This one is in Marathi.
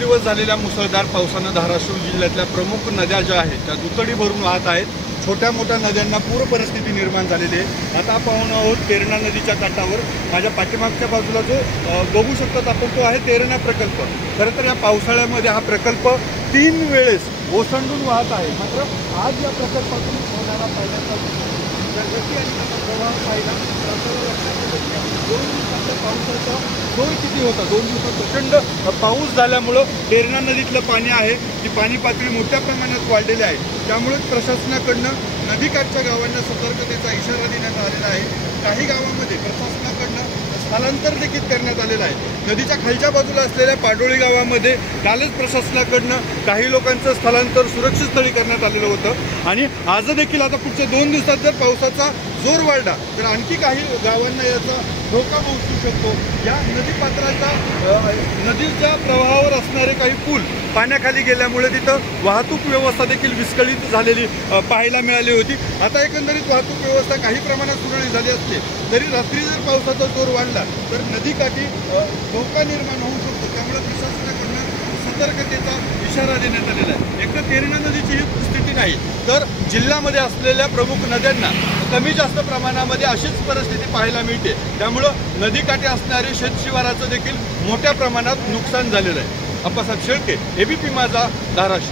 दिवस झालेल्या मुसळधार पावसानं धाराशिव जिल्ह्यातल्या प्रमुख नद्या ज्या आहेत त्या दुथडी भरून वाहत आहेत। छोट्या मोठ्या नद्यांना पूर परिस्थिती निर्माण झालेली आहे। आता पाहून आहोत तेरणा नदीच्या काठावर माझ्या पाठीमागच्या बाजूला जो बघू शकतात आपण तो आहे तेरणा प्रकल्प। खरं तर या पावसाळ्यामध्ये हा प्रकल्प 3 वेळेस ओसंडून वाहत आहे। मात्र आज या प्रकल्पातून होणारा पाण्याचा गती आणि त्याचा प्रवाह पाहिला तर 2 दिवसाच्या पावसाचा जोर किती होता। 2 दिवसात प्रचंड पाऊस झाल्यामुळं तेरणा नदीतलं पाणी आहे ती पाणी पातळी मोठ्या प्रमाणात वाढलेली आहे। त्यामुळे प्रशासनाकडनं नदीकाठच्या गावांना सतर्कतेचा इशारा देण्यात आलेला आहे। काही गावांमध्ये प्रशासनाकडनं स्थलांतर देखील करण्यात आलेलं आहे। नदीच्या खालच्या बाजूला असलेल्या पाडोळी गावामध्ये कालच प्रशासनाकडनं काही लोकांचं स्थलांतर सुरक्षित स्थळी करण्यात आलेलं होतं आणि आज देखील आता पुढच्या 2 दिवसात जर पावसाचा जोर वाढला तर आणखी काही गावांना याचा धोका पोहोचू शकतो। या नदीपात्राचा नदीच्या प्रवाहावर असणारे काही पूल पाण्याखाली गेल्यामुळे तिथं वाहतूक व्यवस्था देखील विस्कळीत झालेली पाहायला मिळाली होती। आता एकंदरीत वाहतूक व्यवस्था काही प्रमाणात सुरळीत झाली असली तरी रात्री जर पावसाचा जोर वाढला तर नदीकाठी धोका निर्माण होऊ शकतो। त्यामुळे प्रशासनाकडून सतर्कतेचा इशारा देण्यात आलेला आहे। एकतर तेरणा नदीची ही स्थिती नाही तर जिल्ह्यामध्ये असलेल्या प्रमुख नद्यांना कमी जास्त प्रमाणामध्ये अशीच परिस्थिती पाहायला मिळते। त्यामुळं नदीकाठी असणारे शेतशिवाराचं देखील मोठ्या प्रमाणात नुकसान झालेलं आहे। अप्पासाहेब शेळके, एबीपी माझा, धाराशिव।